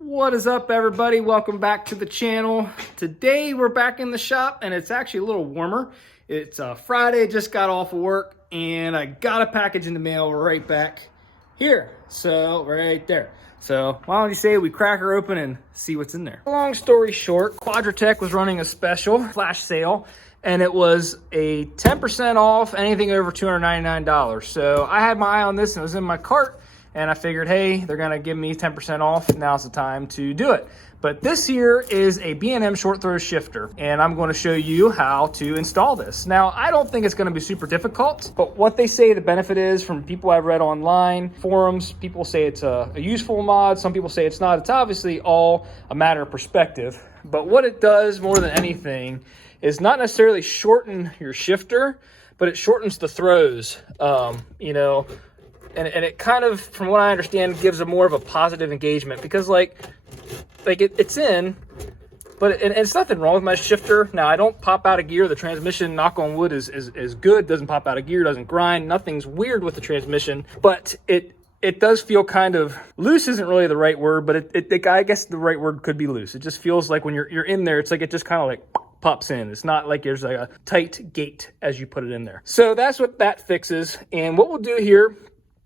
What is up, everybody? Welcome back to the channel. Today we're back in the shop and it's actually a little warmer. It's Friday, just got off of work and I got a package in the mail right back here. So right there. So why don't you say we crack her open and see what's in there. Long story short, Quadratech was running a special flash sale and it was a 10% off anything over $299. So I had my eye on this and it was in my cart. And I figured, hey, they're gonna give me 10% off. Now's the time to do it. But this here is a B&M short throw shifter, and I'm gonna show you how to install this. Now, I don't think it's gonna be super difficult, but what they say the benefit is from people I've read online, forums, people say it's a useful mod, some people say it's not. It's obviously all a matter of perspective. But what it does more than anything is not necessarily shorten your shifter, but it shortens the throws, And it kind of, from what I understand, gives a more of a positive engagement because it's in, but it's nothing wrong with my shifter. Now, I don't pop out of gear. The transmission, knock on wood, is good. Doesn't pop out of gear, doesn't grind. Nothing's weird with the transmission, but it does feel kind of loose. Isn't really the right word, but I guess the right word could be loose. It just feels like when you're in there, it's like it just kind of like pops in. It's not like there's like a tight gate as you put it in there. So that's what that fixes. And what we'll do here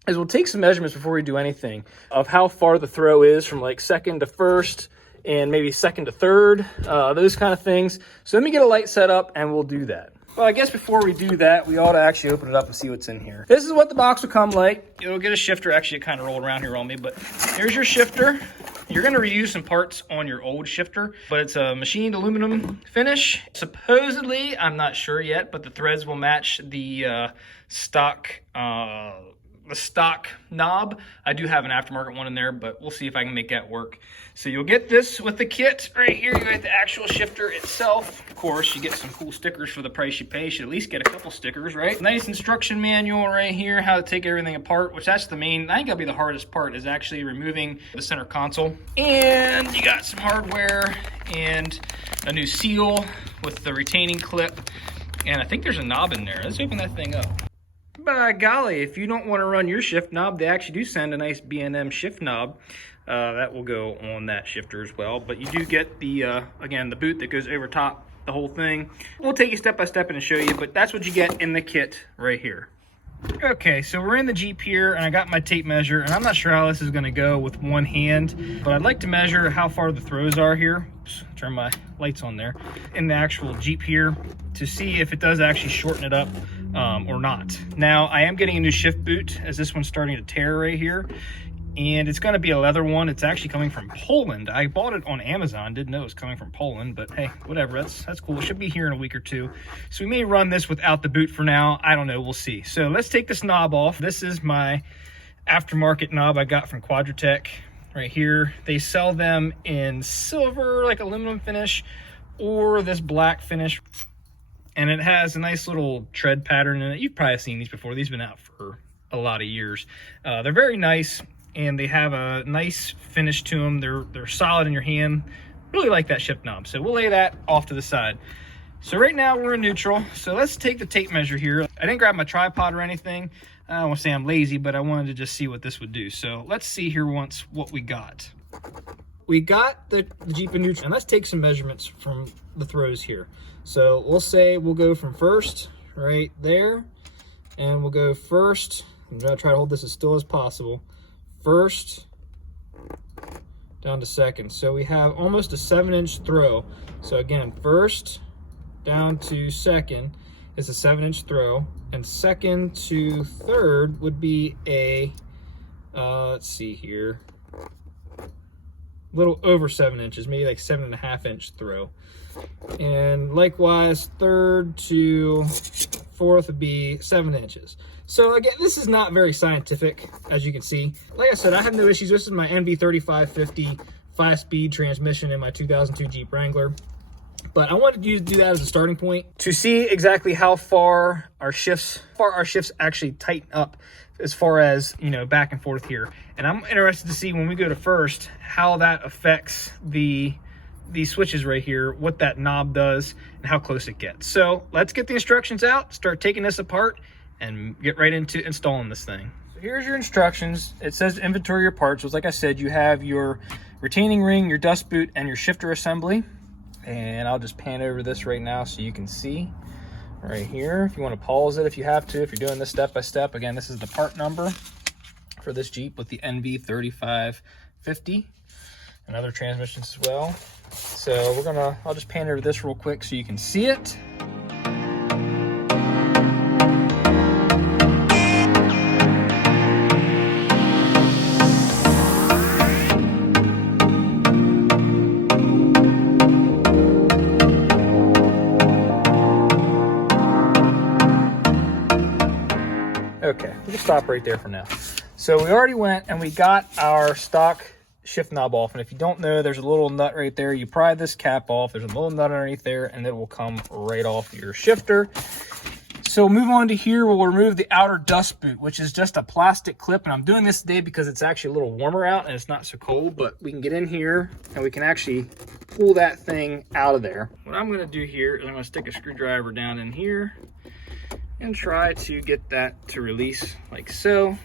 is we'll take some measurements before we do anything of how far the throw is from like second to first and maybe second to third, those kind of things. So let me get a light set up and we'll do that. Well, I guess before we do that, we ought to actually open it up and see what's in here. This is what the box will come like. You'll get a shifter. Actually, it kind of rolled around here on me, but here's your shifter. You're going to reuse some parts on your old shifter, but it's a machined aluminum finish. Supposedly, I'm not sure yet, but the threads will match the stock knob. I do have an aftermarket one in there, but we'll see if I can make that work. So you'll get this with the kit right here. You get the actual shifter itself. Of course, you get some cool stickers for the price you pay. You should at least get a couple stickers, right? Nice instruction manual right here, how to take everything apart, which that's the main, I think that'll be the hardest part, is actually removing the center console. And you got some hardware and a new seal with the retaining clip. And I think there's a knob in there. Let's open that thing up. By golly, if you don't want to run your shift knob, they actually do send a nice B&M shift knob. That will go on that shifter as well. But you do get the, again, the boot that goes over top, the whole thing. We'll take you step by step and show you, but that's what you get in the kit right here. Okay, so we're in the Jeep here, and I got my tape measure, and I'm not sure how this is going to go with one hand, but I'd like to measure how far the throws are here. Oops, turn my lights on there. In the actual Jeep here to see if it does actually shorten it up or not. Now, I am getting a new shift boot as this one's starting to tear right here. And it's going to be a leather one. It's actually coming from Poland. I bought it on Amazon. Didn't know it was coming from Poland, but hey, whatever. That's cool. It should be here in a week or two. So we may run this without the boot for now. I don't know. We'll see. So let's take this knob off. This is my aftermarket knob I got from Quadratech right here. They sell them in silver, like aluminum finish, or this black finish. And it has a nice little tread pattern in it. You've probably seen these before. These have been out for a lot of years. They're very nice. And they have a nice finish to them. They're solid in your hand. Really like that shift knob. So we'll lay that off to the side. So right now we're in neutral. So let's take the tape measure here. I didn't grab my tripod or anything. I don't want to say I'm lazy, but I wanted to just see what this would do. So let's see here once what we got. We got the Jeep in neutral. And let's take some measurements from the throws here. So we'll say we'll go from first right there. And we'll go first. I'm going to try to hold this as still as possible. First down to second. So we have almost a 7-inch throw. So again, first down to second is a 7-inch throw, and second to third would be a let's see here, a little over 7 inches, maybe like 7.5-inch throw. And likewise, third to fourth would be 7 inches. So again, this is not very scientific, as you can see. Like I said, I have no issues. This is my NV3550 5-speed transmission in my 2002 Jeep Wrangler. But I wanted to do that as a starting point to see exactly how far our shifts actually tighten up as far as, you know, back and forth here. And I'm interested to see when we go to first how that affects these switches right here, what that knob does and how close it gets. So let's get the instructions out, start taking this apart, and get right into installing this thing. So here's your instructions. It says inventory your parts. So like I said, you have your retaining ring, your dust boot, and your shifter assembly. And I'll just pan over this right now so you can see right here. If you want to pause it if you have to, if you're doing this step by step. Again, this is the part number for this Jeep with the NV3550 and other transmissions as well. So I'll just pan over this real quick so you can see it. Okay, we'll stop right there for now. So we already went and we got our stock shift knob off. And if you don't know, there's a little nut right there. You pry this cap off, there's a little nut underneath there, and it will come right off your shifter. So move on to here, we'll remove the outer dust boot, which is just a plastic clip. And I'm doing this today because it's actually a little warmer out and it's not so cold, but we can get in here and we can actually pull that thing out of there. What I'm gonna do here is I'm gonna stick a screwdriver down in here and try to get that to release like so.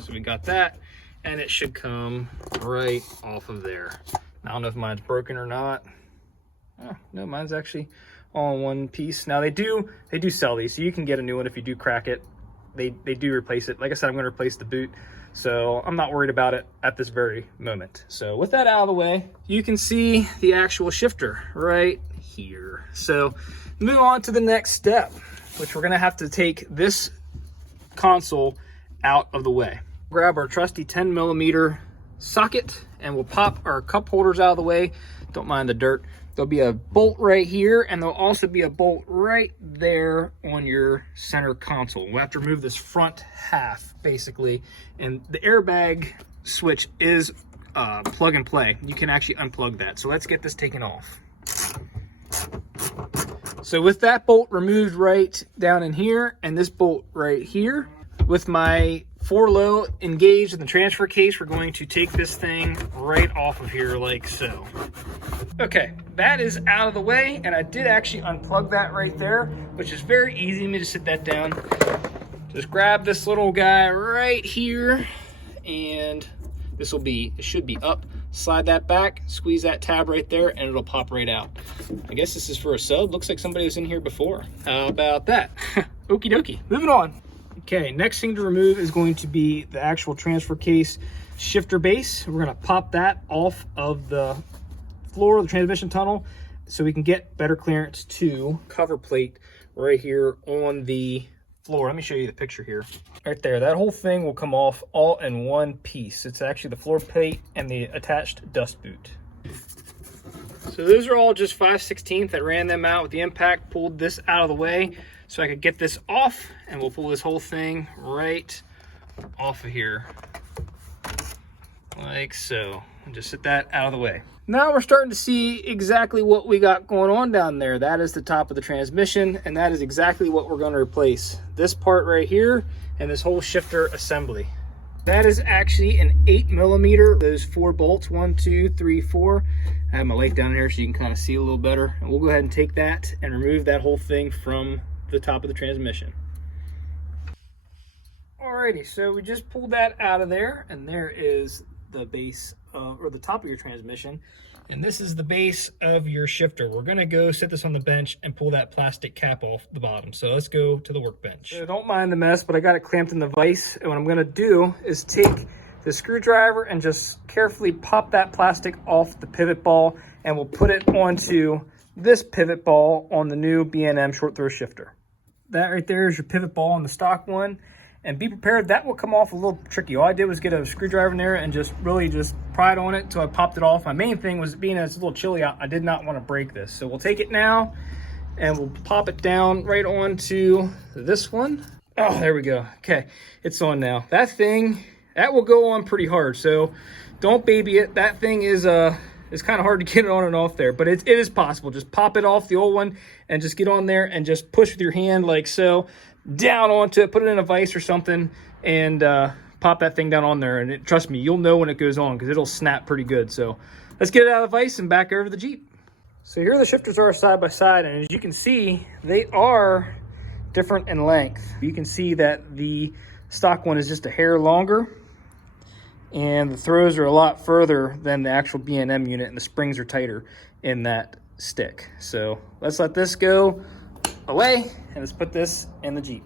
So we got that, and it should come right off of there. Now, I don't know if mine's broken or not. Oh, no, mine's actually all in one piece. Now they do sell these, so you can get a new one if you do crack it. They do replace it. Like I said, I'm gonna replace the boot, so I'm not worried about it at this very moment. So with that out of the way, you can see the actual shifter right here. So move on to the next step, which we're gonna have to take this console out of the way. Grab our trusty 10mm socket and we'll pop our cup holders out of the way. Don't mind the dirt. There'll be a bolt right here, and there'll also be a bolt right there on your center console. We'll have to remove this front half basically, and the airbag switch is plug and play. You can actually unplug that. So let's get this taken off. So with that bolt removed right down in here and this bolt right here, with my 4-low engaged in the transfer case, we're going to take this thing right off of here like so. Okay, that is out of the way, and I did actually unplug that right there, which is very easy. Let me just sit that down. Just grab this little guy right here, and it should be up. Slide that back, squeeze that tab right there, and it'll pop right out. I guess this is for a sub. Looks like somebody was in here before. How about that? Okie dokie, moving on. Okay, next thing to remove is going to be the actual transfer case shifter base. We're gonna pop that off of the floor of the transmission tunnel so we can get better clearance to cover plate right here on the floor. Let me show you the picture here. Right there, that whole thing will come off all in one piece. It's actually the floor plate and the attached dust boot. So those are all just 5/16. I ran them out with the impact, pulled this out of the way so I could get this off, and we'll pull this whole thing right off of here like so, and just sit that out of the way. Now we're starting to see exactly what we got going on down there. That is the top of the transmission, and that is exactly what we're going to replace. This part right here and this whole shifter assembly. That is actually an 8mm, those 4 bolts, 1, 2, 3, 4. I have my light down here so you can kind of see a little better. And we'll go ahead and take that and remove that whole thing from the top of the transmission. Alrighty, so we just pulled that out of there, and there is the base or the top of your transmission, and this is the base of your shifter. We're gonna go sit this on the bench and pull that plastic cap off the bottom. So let's go to the workbench. So don't mind the mess, but I got it clamped in the vise, and what I'm gonna do is take the screwdriver and just carefully pop that plastic off the pivot ball, and we'll put it onto this pivot ball on the new B&M short throw shifter. That right there is your pivot ball on the stock one. And be prepared, that will come off a little tricky. All I did was get a screwdriver in there and just really just pry it on it until I popped it off. My main thing was, being it's a little chilly out, I did not want to break this. So we'll take it now and we'll pop it down right onto this one. Oh, there we go. Okay, it's on now. That thing, that will go on pretty hard. So don't baby it. That thing is it's kind of hard to get it on and off there, but it is possible. Just pop it off the old one and just get on there and just push with your hand like so. Down onto it, put it in a vise or something, and pop that thing down on there. And trust me, you'll know when it goes on because it'll snap pretty good. So let's get it out of the vise and back over to the Jeep. So here the shifters are side by side, and as you can see, they are different in length. You can see that the stock one is just a hair longer, and the throws are a lot further than the actual B&M unit, and the springs are tighter in that stick. So let's let this go away, and let's put this in the Jeep.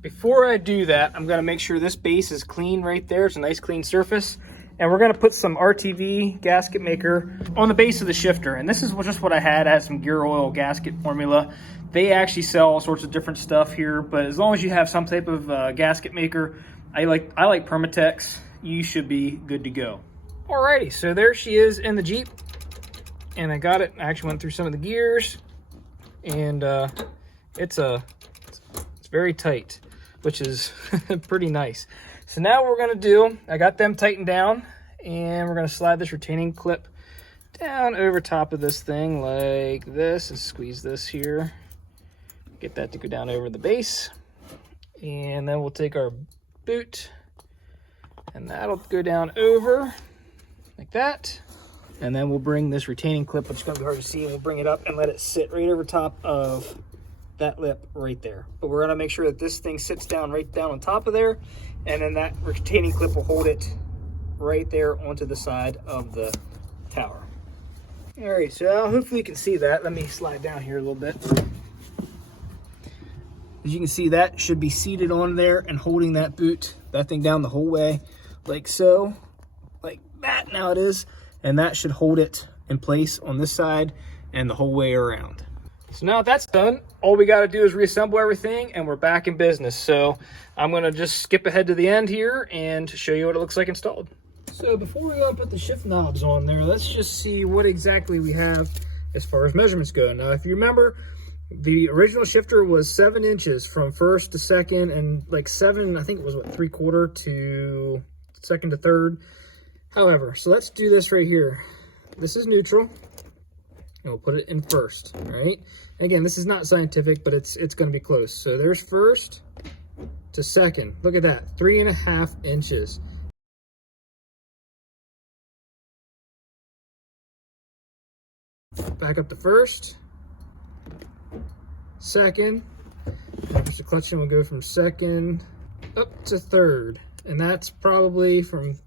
Before I do that, I'm gonna make sure this base is clean right there. It's a nice clean surface. And we're gonna put some RTV gasket maker on the base of the shifter. And this is just what I had. I had some gear oil gasket formula. They actually sell all sorts of different stuff here, but as long as you have some type of gasket maker, I like Permatex, you should be good to go. Alrighty, so there she is in the Jeep. And I got it, I actually went through some of the gears, and it's very tight, which is pretty nice. So now what we're gonna do, I got them tightened down, and we're gonna slide this retaining clip down over top of this thing like this, and squeeze this here. Get that to go down over the base. And then we'll take our boot, and that'll go down over like that. And then we'll bring this retaining clip, which is gonna be hard to see, and we'll bring it up and let it sit right over top of that lip right there. But we're gonna make sure that this thing sits down right down on top of there, and then that retaining clip will hold it right there onto the side of the tower. All right, so hopefully you can see that. Let me slide down here a little bit. As you can see, that should be seated on there and holding that boot, that thing down the whole way, like so, like that. Now it is, and that should hold it in place on this side and the whole way around. So now that's done, all we got to do is reassemble everything, and we're back in business. So I'm going to just skip ahead to the end here and show you what it looks like installed. So before we go and put the shift knobs on there, let's just see what exactly we have as far as measurements go. Now, if you remember, the original shifter was 7 inches from first to second, and like 7, I think it was what, 3/4 to second to third. However, so let's do this right here. This is neutral. And we'll put it in first, all right? Again, this is not scientific, but it's gonna be close. So there's first to second. Look at that, 3.5 inches. Back up to first, second. Push the clutch in, we'll go from second up to third. And that's probably from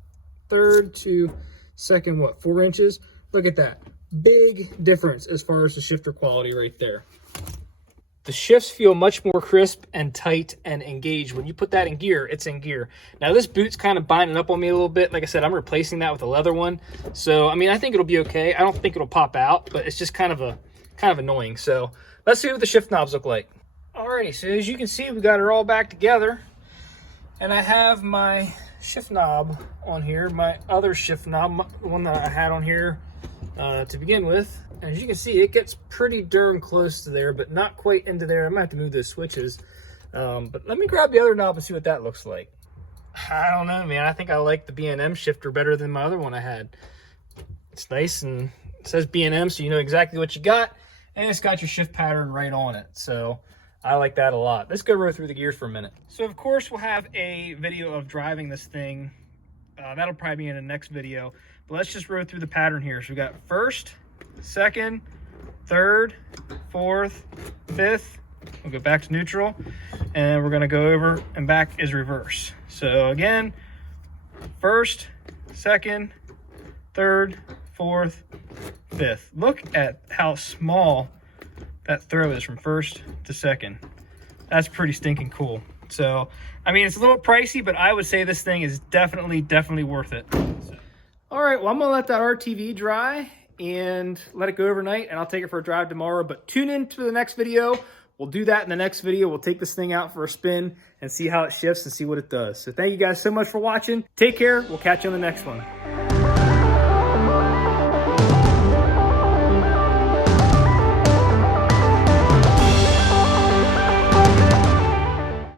third to second, what, 4 inches? Look at that. Big difference as far as the shifter quality right there. The shifts feel much more crisp and tight and engaged. When you put that in gear, it's in gear. Now this boot's kind of binding up on me a little bit. Like I said, I'm replacing that with a leather one. So, I mean, I think it'll be okay. I don't think it'll pop out, but it's just kind of annoying. So let's see what the shift knobs look like. Alrighty, so as you can see, we got it all back together. And I have my shift knob on here, my other shift knob, the one that I had on here to begin with. And as you can see, it gets pretty darn close to there, but not quite into there. I might have to move those switches. But let me grab the other knob and see what that looks like. I don't know, man. I think I like the B&M shifter better than my other one I had. It's nice, and it says B&M, so you know exactly what you got. And it's got your shift pattern right on it. So I like that a lot. Let's go roll through the gears for a minute. So of course, we'll have a video of driving this thing. That'll probably be in the next video. But let's just roll through the pattern here. So we got first, second, third, fourth, fifth. We'll go back to neutral, and we're gonna go over and back is reverse. So again, first, second, third, fourth, fifth. Look at how small that throw is from first to second. That's pretty stinking cool. So, I mean, it's a little pricey, but I would say this thing is definitely worth it. So. All right, well, I'm gonna let that RTV dry and let it go overnight, and I'll take it for a drive tomorrow. But tune in to the next video. We'll do that in the next video. We'll take this thing out for a spin and see how it shifts and see what it does. So thank you guys so much for watching. Take care. We'll catch you on the next one.